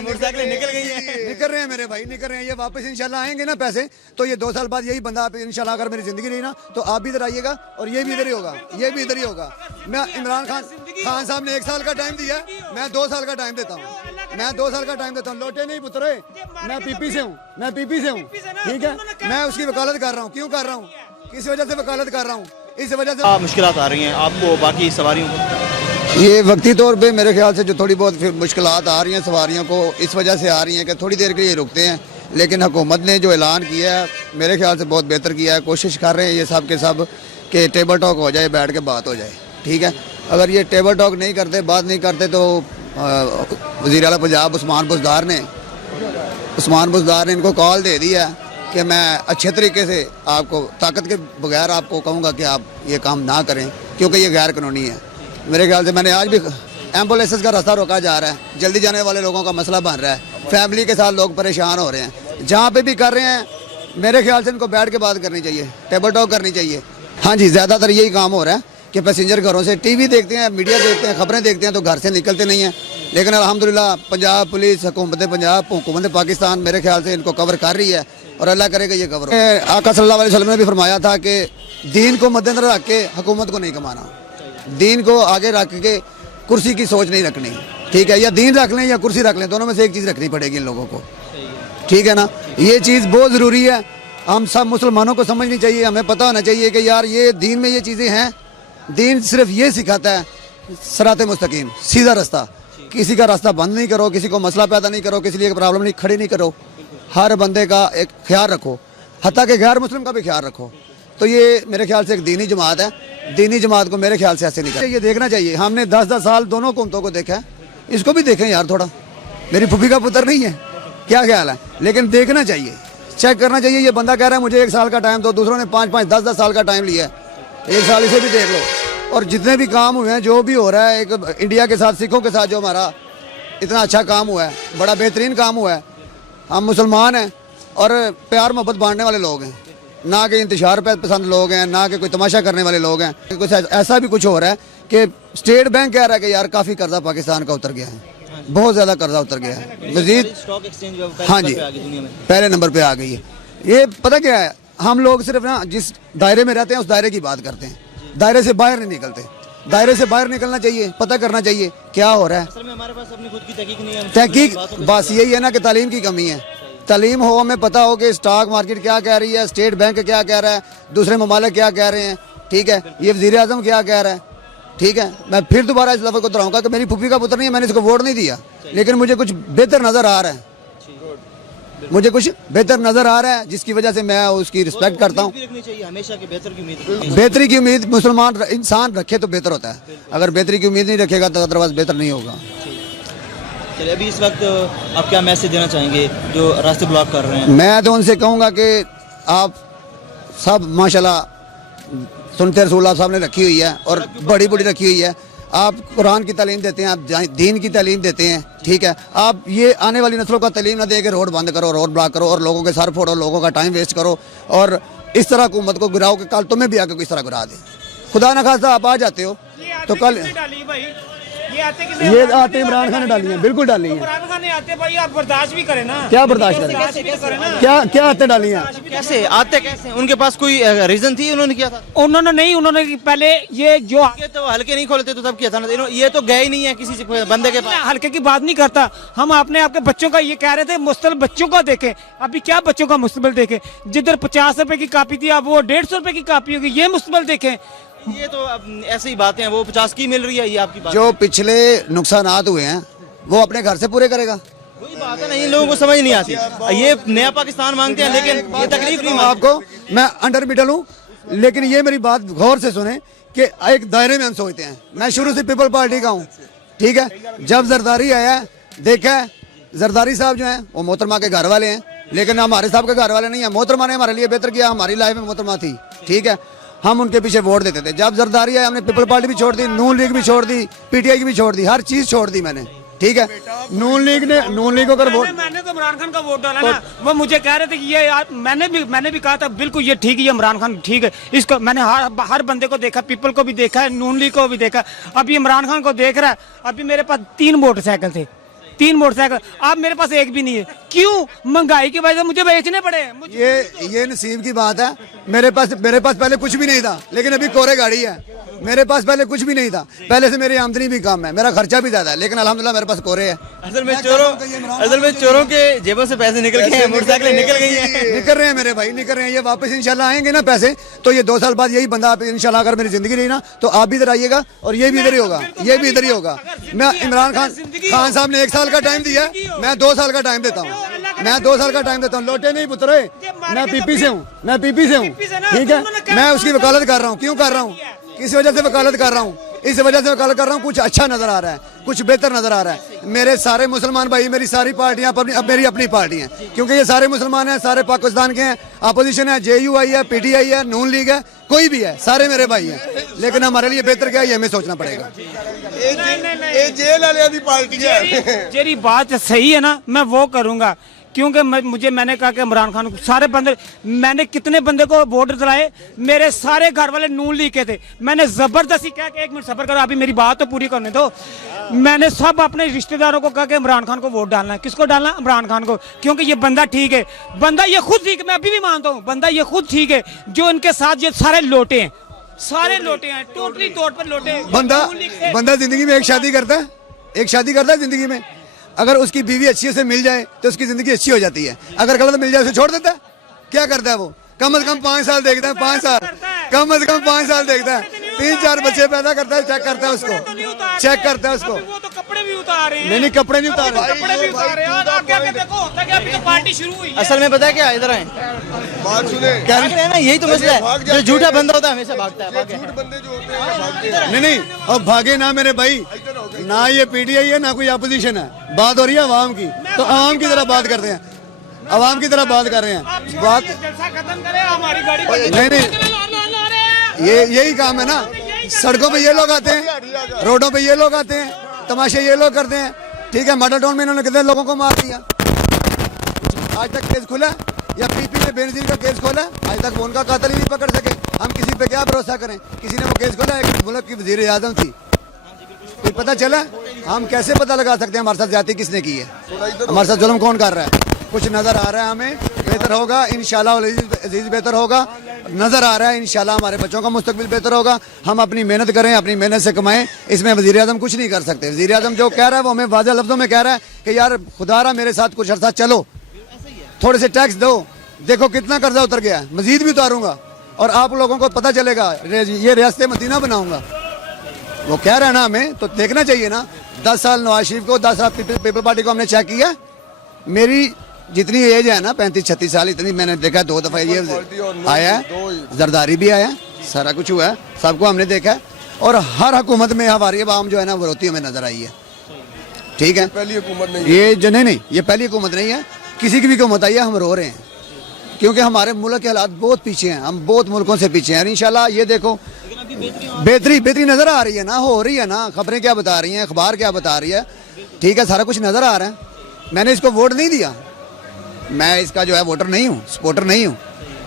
Motorcycle निकल गई है। निकल रहे हैं मेरे भाई, निकल रहे हैं। ये वापस इंशाल्लाह आएंगे ना पैसे, तो ये 2 साल बाद यही बंदा इंशाल्लाह, अगर मेरी जिंदगी रही ना तो आप भी इधर आइएगा और ये भी इधर ही होगा, ये भी इधर ही होगा। मैं इमरान खान साहब ने 1 साल का टाइम दिया, मैं 2 साल का टाइम देता हूँ, मैं 2 साल का टाइम देता हूँ। लौटे नहीं पुत्रे, मैं पीपी से हूँ, मैं पीपी से हूँ, ठीक है। मैं उसकी वकालत कर रहा हूँ। क्यों कर रहा हूँ? किस वजह से वकालत कर रहा हूँ? इस वजह से मुश्किलात आ रही हैं आपको, बाकी सवारियों को? ये वक्ती तौर पे मेरे ख्याल से जो थोड़ी बहुत फिर मुश्किलात आ रही हैं सवारियों को, इस वजह से आ रही हैं कि थोड़ी देर के लिए रुकते हैं। लेकिन हुकूमत ने जो ऐलान किया है मेरे ख्याल से बहुत बेहतर किया है। कोशिश कर रहे हैं ये सब के सब कि टेबल टॉक हो जाए, बैठ के बात हो जाए, ठीक है। अगर ये टेबल टॉक नहीं करते, बात नहीं करते, तो वज़ीर आला पंजाब उस्मान बुज़दार ने इनको कॉल दे दिया कि मैं अच्छे तरीके से आपको ताकत के बगैर आपको कहूँगा कि आप ये काम ना करें, क्योंकि ये गैर कानूनी है। मेरे ख्याल से मैंने आज भी एम्बुलेंसेस का रास्ता रोका जा रहा है, जल्दी जाने वाले लोगों का मसला बन रहा है, फैमिली के साथ लोग परेशान हो रहे हैं। जहाँ पे भी कर रहे हैं मेरे ख्याल से इनको बैठ के बात करनी चाहिए, टेबल टॉक करनी चाहिए। हाँ जी, ज़्यादातर यही काम हो रहा है कि पैसेंजर घरों से टीवी देखते हैं, मीडिया देखते हैं, खबरें देखते हैं, तो घर से निकलते नहीं हैं। लेकिन अल्हम्दुलिल्लाह पंजाब पुलिस, हुकूमत पंजाब, हुकूमत पाकिस्तान मेरे ख्याल से इनको कवर कर रही है और अल्लाह करेगा ये कवर हो। आका सल्लल्लाहु अलैहि वसल्लम ने भी फरमाया था कि दीन को मद्देनजर रख के हुकूमत को नहीं कमाना, दीन को आगे रख के कुर्सी की सोच नहीं रखनी, ठीक है। या दीन रख लें या कुर्सी रख लें, दोनों में से एक चीज़ रखनी पड़ेगी इन लोगों को, ठीक है ना। ये चीज़ बहुत ज़रूरी है, हम सब मुसलमानों को समझनी चाहिए। हमें पता होना चाहिए कि यार ये दीन में ये चीज़ें हैं। दीन सिर्फ ये सिखाता है सिराते मुस्तकीम, सीधा रास्ता। किसी का रास्ता बंद नहीं करो, किसी को मसला पैदा नहीं करो, किसी लिए प्रॉब्लम नहीं खड़ी नहीं करो। हर बंदे का एक ख्याल रखो, हत्ता के गैर मुस्लिम का भी ख्याल रखो। तो ये मेरे ख्याल से एक दीनी जमात है। दीनी जमात को मेरे ख्याल से ऐसे नहीं करना, ये देखना चाहिए। हमने 10-10 साल दोनों हुकूमतों को देखा है, इसको भी देखें यार थोड़ा। मेरी फूफी का पुत्र नहीं है, क्या ख्याल है, लेकिन देखना चाहिए, चेक करना चाहिए। ये बंदा कह रहा है मुझे 1 साल का टाइम दो, दूसरों ने 5-5, 10-10 साल का टाइम लिया है। 1 साल इसे भी देख लो। और जितने भी काम हुए हैं, जो भी हो रहा है, एक इंडिया के साथ, सिखों के साथ जो हमारा इतना अच्छा काम हुआ है, बड़ा बेहतरीन काम हुआ है। हम मुसलमान हैं और प्यार मोहब्बत बांटने वाले लोग हैं, ना कि इंतशार पसंद लोग हैं, ना कि कोई तमाशा करने वाले लोग हैं। कुछ ऐसा भी कुछ हो रहा है कि स्टेट बैंक कह रहा है कि यार काफ़ी कर्जा पाकिस्तान का उतर गया है, बहुत ज़्यादा कर्जा उतर गया है। मजीद हाँ जी, पहले नंबर पे आ गई है। ये पता क्या है, हम लोग सिर्फ ना जिस दायरे में रहते हैं उस दायरे की बात करते हैं, दायरे से बाहर नहीं निकलते। दायरे से बाहर निकलना चाहिए, पता करना चाहिए क्या हो रहा है। असल में हमारे पास अपनी खुद की तहकीक नहीं है। तहकीक बस यही है ना कि तालीम की कमी है। तालीम हो, हमें पता हो कि स्टॉक मार्केट क्या कह रही है, स्टेट बैंक क्या कह रहा है, दूसरे ममालिक क्या कह रहे हैं, ठीक है, ये वज़ीर आज़म क्या कह रहा है, ठीक है। मैं फिर दोबारा इस लफ्ज़ को दोहराऊंगा कि मेरी फूफी का पुत्र नहीं है, मैंने इसको वोट नहीं दिया, लेकिन मुझे कुछ बेहतर नज़र आ रहा है, मुझे कुछ बेहतर नज़र आ रहा है, जिसकी वजह से मैं उसकी रिस्पेक्ट करता हूँ। बेहतरी की उम्मीद मुसलमान इंसान रखे तो बेहतर होता है, अगर बेहतरी की उम्मीद नहीं रखेगा तो अदरवाइज बेहतर नहीं होगा। चलिए, अभी इस वक्त आप क्या मैसेज देना चाहेंगे जो रास्ते ब्लॉक कर रहे हैं? मैं तो उनसे कहूँगा कि आप सब माशाल्लाह सुनते रसूलुल्लाह साहब ने रखी हुई है और बड़ी बड़ी रखी हुई है। आप कुरान की तालीम देते हैं, आप दीन की तालीम देते हैं, ठीक है। आप ये आने वाली नस्लों का तालीम ना दे के रोड बंद करो, रोड ब्लॉक करो और लोगों के सर फोड़ो, लोगों का टाइम वेस्ट करो और इस तरह हुकूमत को गिराओ कि कल तुम्हें भी आके किस तरह गिरा दे। खुदा न खास्ता आप आ जाते हो तो कल ये आते इमरान खान ने डाली है, बिल्कुल डाली है। इमरान खान ने आते भाई, आप बर्दाश्त भी करें ना। क्या बर्दाश्त करें, क्या आते डाली है? कैसे आते, कैसे? उनके पास कोई रीजन थी उन्होंने किया था? उन्होंने नहीं, उन्होंने पहले ये जो ये तो हल्के नहीं खोलते तो तब किया था ना। ये तो गए ही नहीं है किसी बंदे के पास। हल्के की बात नहीं करता, हम अपने आपके बच्चों का ये कह रहे थे मुस्तकबिल बच्चों का देखें। अभी क्या बच्चों का मुस्तकबिल देखें, जिधर 50 रुपए की कापी थी अब वो 150 रुपए की कापी होगी, ये मुस्तकबिल देखें। ये तो अब ऐसी ही बातें हैं, वो 50 की मिल रही है, ये आपकी बात। जो पिछले नुकसानात हुए हैं वो अपने घर से पूरे करेगा। वही बात है ना, इन लोगों को समझ नहीं आती। ये नया पाकिस्तान मांगते हैं लेकिन ये तकलीफ नहीं मांगते। आपको मैं अंडर मिडल हूँ, लेकिन ये मेरी बात गौर से सुने कि एक दायरे में हम सोचते हैं। मैं शुरू से पीपल पार्टी का हूँ, ठीक है। जब जरदारी आया देखा है, जरदारी साहब जो हैं वो मोहतरमा के घर वाले हैं, लेकिन हमारे साहब के घर वाले नहीं है। मोहतरमा ने हमारे लिए बेहतर किया, हमारी लाइफ में मोहतरमा थी, ठीक है। हम उनके पीछे वोट देते थे। जब जरदारी आया हमने पीपल पार्टी भी छोड़ दी, नून लीग भी छोड़ दी, पीटीआई की भी छोड़ दी, हर चीज छोड़ दी मैंने, ठीक है। नून लीग अगर वोट, मैंने तो इमरान खान का वोट डाला ना। वो मुझे कह रहे थे कि ये मैंने भी कहा था बिल्कुल ये ठीक है, ये इमरान खान ठीक है। इसको मैंने हर बंदे को देखा, पीपल को भी देखा है, नून लीग को भी देखा, अभी इमरान खान को देख रहा है। अभी मेरे पास 3 मोटरसाइकिल थे, 3 मोटरसाइकिल, आप मेरे पास एक भी नहीं है। क्यों? महंगाई की वजह से मुझे बेचने पड़े। ये नसीब की बात है। मेरे पास पहले कुछ भी नहीं था, लेकिन अभी कोरे गाड़ी है। मेरे पास पहले कुछ भी नहीं था, पहले से मेरी आमदनी भी कम है, मेरा खर्चा भी ज्यादा है, लेकिन अल्हम्दुलिल्लाह मेरे पास कोरे है। असल में चोरों के जेबों से पैसे निकल गए हैं, मोटरसाइकिलें निकल गई हैं। निकल रहे हैं मेरे भाई, निकल रहे हैं। ये वापस इंशाल्लाह आएंगे ना पैसे, तो ये 2 साल बाद यही बंदा आप इंशाल्लाह, अगर मेरी जिंदगी रही ना, तो आप भी इधर आइएगा और ये भी इधर ही होगा, ये भी इधर ही होगा। मैं इमरान खान साहब ने 1 साल का टाइम दिया, मैं 2 साल का टाइम देता हूँ। मैं 2 साल का टाइम देता हूँ। लोटे नहीं पुत्रे, मैं पीपी से हूँ, मैं पीपी से हूँ, ठीक है। मैं उसकी वकालत कर रहा हूँ। क्यों कर रहा हूँ? किस वजह से वकालत कर रहा हूँ? इस वजह से वकालत कर रहा हूँ, कुछ अच्छा नजर आ रहा है, कुछ बेहतर नजर आ रहा है। मेरे सारे मुसलमान भाई, मेरी सारी पार्टियां अब मेरी अपनी पार्टी हैं, क्योंकि ये सारे मुसलमान हैं, सारे पाकिस्तान के हैं। अपोजिशन है, JUI है, PTI है, नून लीग है, कोई भी है, सारे मेरे भाई हैं। लेकिन हमारे लिए बेहतर क्या है, ये हमें सोचना पड़ेगा। जेल वाले दी पार्टी है। मेरी बात सही है ना, मैं वो करूंगा, क्योंकि मैंने कहा कि इमरान खान को सारे बंदे, मैंने कितने बंदे को वोट दिलाए, मेरे सारे घर वाले नून लीग के थे। मैंने जबरदस्ती कहा कि 1 मिनट सब्र करो, अभी मेरी बात तो पूरी करने दो। मैंने सब अपने रिश्तेदारों को कहा कि इमरान खान को वोट डालना है। किसको डालना? इमरान खान को, क्योंकि ये बंदा ठीक है, बंदा ये खुद ठीक है, मैं अभी भी मानता हूँ, बंदा ये खुद ठीक है। जो इनके साथ ये सारे लोटे हैं, सारे लोटे हैं, टोटली तौर पर लोटे। बंदा जिंदगी में एक शादी करता है जिंदगी में। अगर उसकी बीवी अच्छी से मिल जाए तो उसकी जिंदगी अच्छी हो जाती है। अगर गलत मिल जाए उसे छोड़ देता है। क्या करता है वो? कम से कम 5 साल देखता है, 5 साल, कम से कम 5 साल देखता है, 3-4 बच्चे पैदा करता है, चेक करता है उसको, चेक करता है उसको। वो तो कपड़े भी उतार रहे हैं। नहीं, कपड़े नहीं उतार रहे, कपड़े भी उतार रहे हैं। और आगे देखो, होता क्या, अभी तो पार्टी शुरू हुई है। असल में पता है क्या, इधर आए, बात सुने, क्या रहे हैं ना, यही तो मसला है। जो झूठा बंदा होता है हमेशा भागता है। झूठ बंदे जो होते हैं भागते हैं। नहीं, अब भागे ना मेरे भाई, ना ये PTI है ना कोई अपोजिशन है। बात हो रही है अवाम की, तो अवाम की तरह बात करते हैं, अवाम की तरह बात कर रहे हैं। बात जलसा खत्म करें, हमारी गाड़ी नहीं, ये यही काम है ना। सड़कों पे ये लोग आते हैं, रोडों पे ये लोग आते हैं, तमाशे ये लोग करते हैं, ठीक है। मॉडल टाउन में इन्होंने कितने लोगों को मार दिया, आज तक केस खुला? या PP ने बेनजीर का केस खोला? आज तक वो उनका कातिल ही नहीं पकड़ सके। हम किसी पे क्या भरोसा करें? किसी ने वो केस खोला, एक मुल्क की वजीर आजम थी, कोई पता चला? हम कैसे पता लगा सकते हैं हमारे साथ ज्यादती किसने की है, हमारे साथ जुल्म कौन कर रहा है? कुछ नजर आ रहा है हमें, बेहतर होगा इंशाल्लाह अजीज, बेहतर होगा, नजर आ रहा है इंशाल्लाह। हमारे बच्चों का मुस्तकबिल बेहतर होगा। हम अपनी मेहनत करें, अपनी मेहनत से कमाएं। इसमें वजीर आजम कुछ नहीं कर सकते। वजीर आजम जो कह रहा है वो हमें वाज़ेह लफ्जों में कह रहा है कि यार खुदारा मेरे साथ कुछ अर्सा चलो, थोड़े से टैक्स दो, देखो कितना कर्जा उतर गया है, मजीद भी उतारूंगा और आप लोगों को पता चलेगा, ये रियासत मदीना बनाऊंगा। वो कह रहा है ना, हमें तो देखना चाहिए ना। 10 साल नवाज शरीफ को, 10 साल पीपल पार्टी को हमने चेक किया। मेरी जितनी एज है ना, 35-36 साल, इतनी मैंने देखा 2 दफा ये आया है, जरदारी भी आया, सारा कुछ हुआ है, सबको हमने देखा है। और हर हुकूमत में हमारी आवाम जो है ना वो रोती हमें नजर आई है, ठीक है। पहली हुकूमत नहीं, ये जो नहीं, ये पहली हुकूमत नहीं है, किसी की भी हुकूमत आई है हम रो रहे हैं, क्योंकि हमारे मुल्क के हालात बहुत पीछे हैं, हम बहुत मुल्कों से पीछे हैं। इंशाल्लाह ये देखो बेहतरी नजर आ रही है ना, हो रही है ना। खबरें क्या बता रही हैं, अखबार क्या बता रही है, ठीक है, सारा कुछ नजर आ रहा है। मैंने इसको वोट नहीं दिया, मैं इसका जो है वोटर नहीं हूँ, सपोर्टर नहीं हूँ,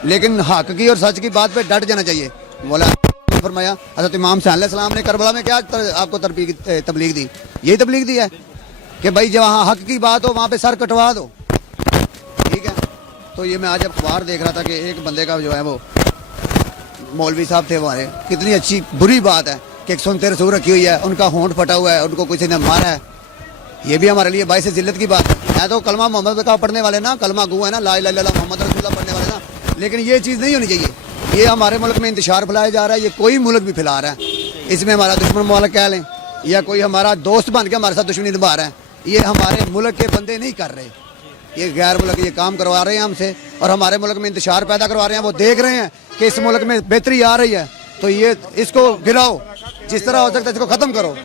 लेकिन हक की और सच की बात पे डट जाना चाहिए। मौला फरमाया हज़रत इमाम हुसैन अलैहिस्सलाम ने करबला में क्या आपको तबलीग दी, यही तबलीग दी है कि भाई जहाँ हक की बात हो वहाँ पे सर कटवा दो, ठीक है। तो ये मैं आज अखबार देख रहा था कि एक बंदे का जो है वो मौलवी साहब थे हमारे, कितनी अच्छी बुरी बात है कि एक सुनते रसूल रखी हुई है, उनका होंठ फटा हुआ है, उनको किसी ने मारा है। ये भी हमारे लिए बाइस जिल्लत की बात है। मैं तो कलमा मोहम्मद का पढ़ने वाले ना, कलमा गू है ना, ला इलाहा इल्लल्लाह मोहम्मद रसूलुल्लाह पढ़ने वाले ना, लेकिन ये चीज़ नहीं होनी चाहिए। ये हमारे मुल्क में इंतशार फैलाया जा रहा है, ये कोई मुल्क भी फैला रहा है, इसमें हमारा दुश्मन मुल्क कह लें या कोई हमारा दोस्त बन के हमारे साथ दुश्मनी निभा रहा है, ये हमारे मुल्क के बंदे नहीं कर रहे, ये गैर मुल्क ये काम करवा रहे हैं हमसे, और हमारे मुल्क में इंतशार पैदा करवा रहे हैं। वो देख रहे हैं कि इस मुल्क में बेहतरी आ रही है, तो ये इसको गिराओ, जिस तरह हो सकता है इसको ख़त्म करो।